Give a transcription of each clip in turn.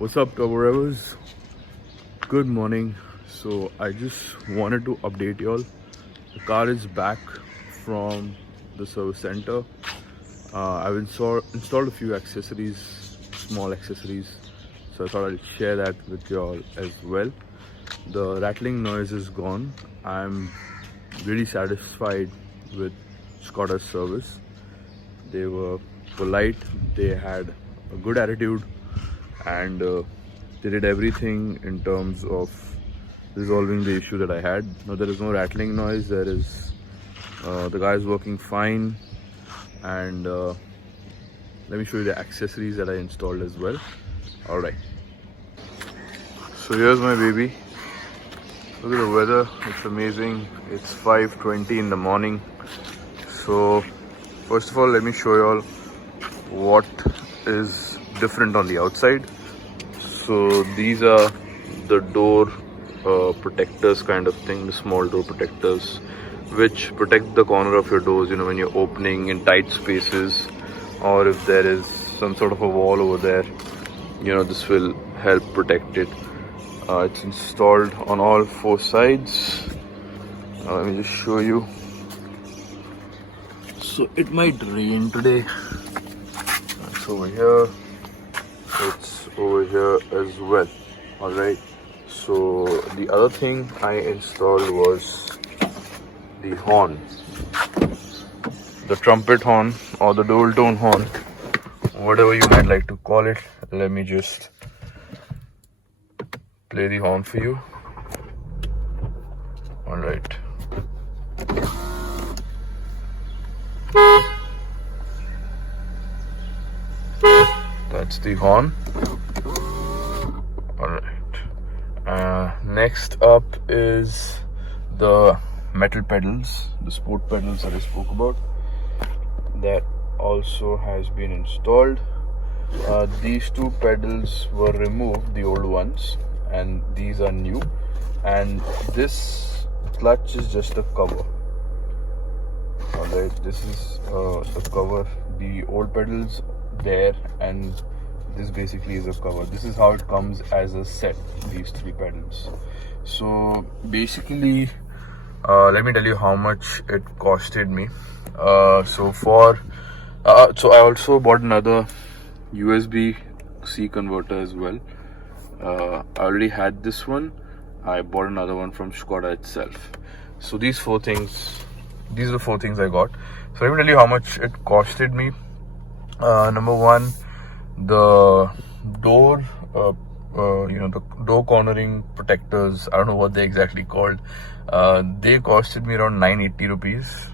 What's up, Toborevers? Good morning. So I just wanted to update y'all. The car is back from the service center. I've installed a few accessories, small accessories. So I thought I'd share that with y'all as well. The rattling noise is gone. I'm really satisfied with Skoda's service. They were polite. They had a good attitude, and they did everything in terms of resolving the issue that I had. Now there is no rattling noise. There is the guy is working fine, and let me show you the accessories that I installed as well. All right. So here's my baby. Look at the weather. It's amazing. It's 5:20 in the morning. So first of all, let me show you all what is different on the outside. So these are the door protectors kind of thing, the small door protectors, which protect the corner of your doors, when you're opening in tight spaces, or if there is some sort of a wall over there, this will help protect it. It's installed on all four sides. Let me just show you. So it might rain today. It's over here. It's over here as well. All right. So the other thing I installed was the horn, the trumpet horn or the dual tone horn, whatever you might like to call it. Let me just play the horn for you. All right. That's the horn. All right. Next up is the metal pedals, the sport pedals that I spoke about. That also has been installed. These two pedals were removed, the old ones, and these are new. And this clutch is just a cover. Alright, this is the cover. The old pedals there, and this basically is a cover. This is how it comes as a set, these three pedals. So basically, let me tell you how much it costed me. So I also bought another USB-C converter as well. I already had this one. I bought another one from Skoda itself. So these are the four things I got. So let me tell you how much it costed me. Number one, the door, the door cornering protectors. I don't know what they're exactly called. They costed me around 980 rupees,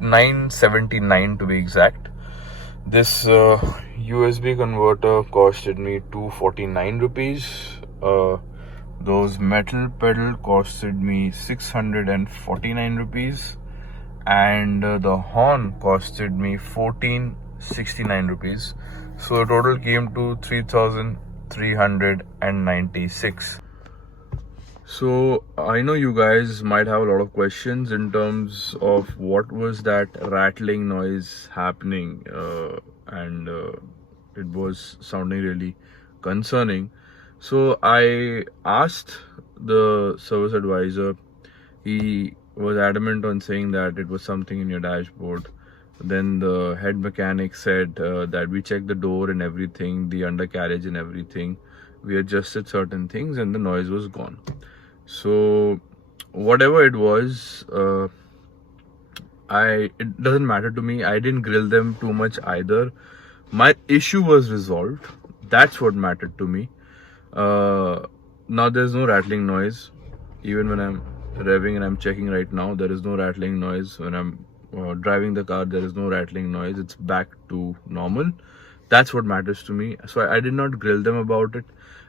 979 to be exact. This USB converter costed me 249 rupees. Those metal pedal costed me 649 rupees, and the horn costed me 1469 rupees. So the total came to 3,396. So I know you guys might have a lot of questions in terms of what was that rattling noise happening, and it was sounding really concerning. So I asked the service advisor. He was adamant on saying that it was something in your dashboard. Then the head mechanic said that we checked the door and everything, the undercarriage and everything. We adjusted certain things and the noise was gone. So whatever it was, it doesn't matter to me. I didn't grill them too much either. My issue was resolved. That's what mattered to me. Now there's no rattling noise. Even when I'm revving and I'm checking right now, there is no rattling noise. When I'm driving the car, there is no rattling noise. It's back to normal. That's what matters to me. So I did not grill them about it,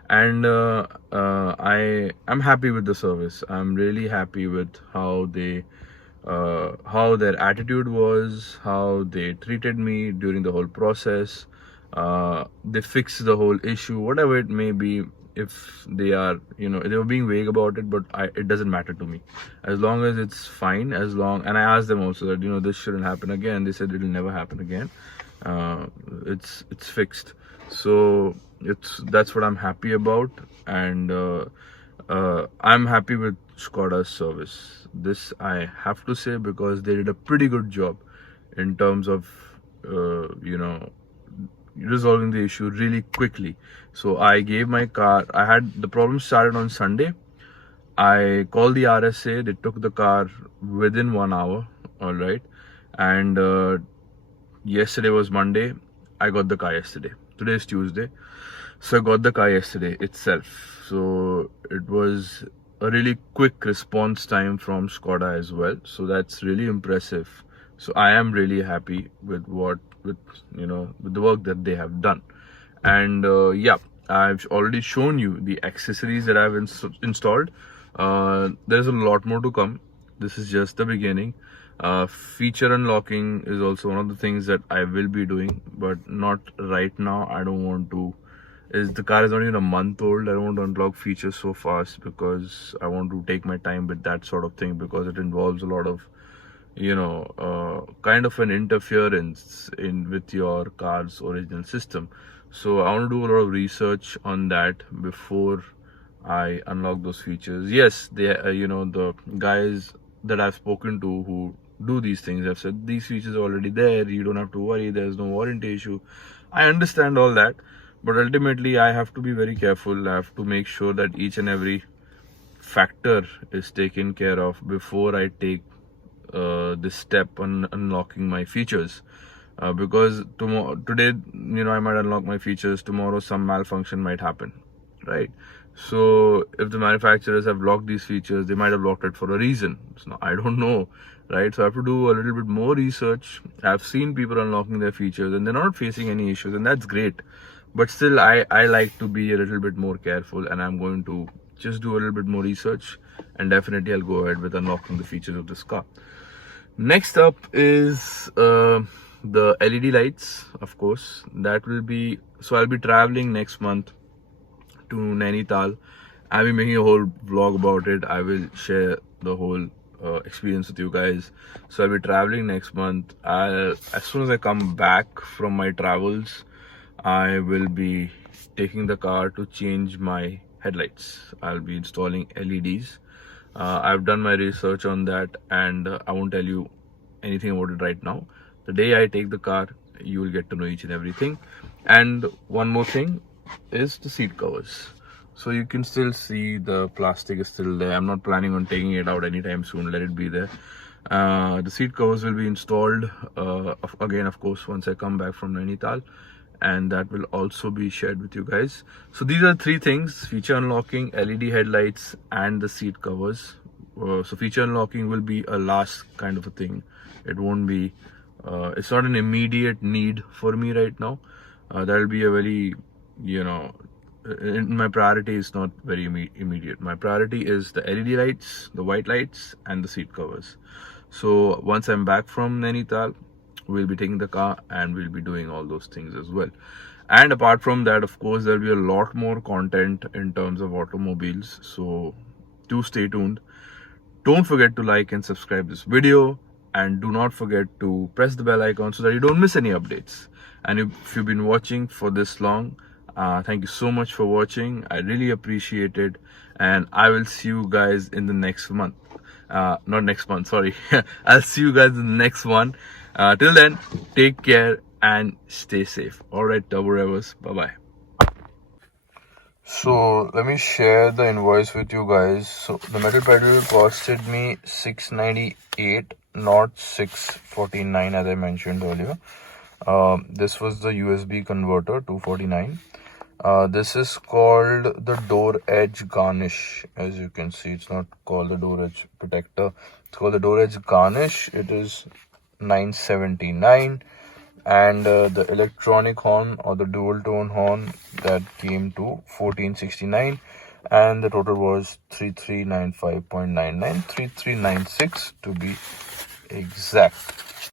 and I'm happy with the service. I'm really happy with how their attitude was, how they treated me during the whole process. They fixed the whole issue, whatever it may be. If they are, they were being vague about it, but it doesn't matter to me. As long as it's fine, and I asked them also that, this shouldn't happen again. They said it'll never happen again. It's fixed. So that's what I'm happy about, and I'm happy with Skoda's service. This I have to say, because they did a pretty good job in terms of resolving the issue really quickly. So I gave my car. I had the problem started on Sunday. I called the RSA. They took the car within 1 hour. All right, and yesterday was Monday. I got the car yesterday. Today is Tuesday. So I got the car yesterday itself. So it was a really quick response time from Skoda as well. So that's really impressive. So I am really happy with with the work that they have done. And yeah, I've already shown you the accessories that I've installed. There's a lot more to come. This is just the beginning. Feature unlocking is also one of the things that I will be doing, but not right now. I don't want to. The car is not even a month old. I don't want to unlock features so fast, because I want to take my time with that sort of thing, because it involves a lot of kind of an interference in with your car's original system. So I want to do a lot of research on that before I unlock those features. Yes, they the guys that I've spoken to who do these things have said these features are already there, you don't have to worry, there's no warranty issue. I understand all that, but ultimately I have to be very careful. I have to make sure that each and every factor is taken care of before I take this step on unlocking my features, because today I might unlock my features, tomorrow some malfunction might happen, right? So if the manufacturers have locked these features, they might have locked it for a reason. So I don't know, right? So I have to do a little bit more research. I've seen people unlocking their features and they're not facing any issues, and that's great. But still, I like to be a little bit more careful, and I'm going to just do a little bit more research, and definitely I'll go ahead with unlocking the features of this car. Next up is the LED lights, of course. That will be, so I'll be traveling next month to Nainital. I'll be making a whole vlog about it. I will share the whole experience with you guys. So I'll be traveling next month. As soon as I come back from my travels, I will be taking the car to change my headlights. I'll be installing LEDs. I've done my research on that, and I won't tell you anything about it right now. The day I take the car, you will get to know each and everything. And one more thing is the seat covers. So you can still see the plastic is still there. I'm not planning on taking it out anytime soon. Let it be there. The seat covers will be installed again, of course, once I come back from Nainital, and that will also be shared with you guys. So these are three things: feature unlocking, LED headlights, and the seat covers. So feature unlocking will be a last kind of a thing. It won't be it's not an immediate need for me right now. That will be a very my priority is not very immediate. My priority is the LED lights, the white lights, and the seat covers. So once I'm back from Nainital, we'll be taking the car and we'll be doing all those things as well. And apart from that, of course, there'll be a lot more content in terms of automobiles, so do stay tuned. Don't forget to like and subscribe this video, and do not forget to press the bell icon so that you don't miss any updates. And if you've been watching for this long, thank you so much for watching. I really appreciate it, and I will see you guys in the next month. Not next month, sorry. I'll see you guys in the next one. Till then, take care and stay safe. Alright, Turbo Revers, bye bye. So let me share the invoice with you guys. So the metal pedal costed me $698, not $649 as I mentioned earlier. This was the USB converter, $249. This is called the door edge garnish. As you can see, it's not called the door edge protector. It's called the door edge garnish. It is $979. And the electronic horn or the dual tone horn, that came to $1469, and the total was 3395.99, 3396 to be exact.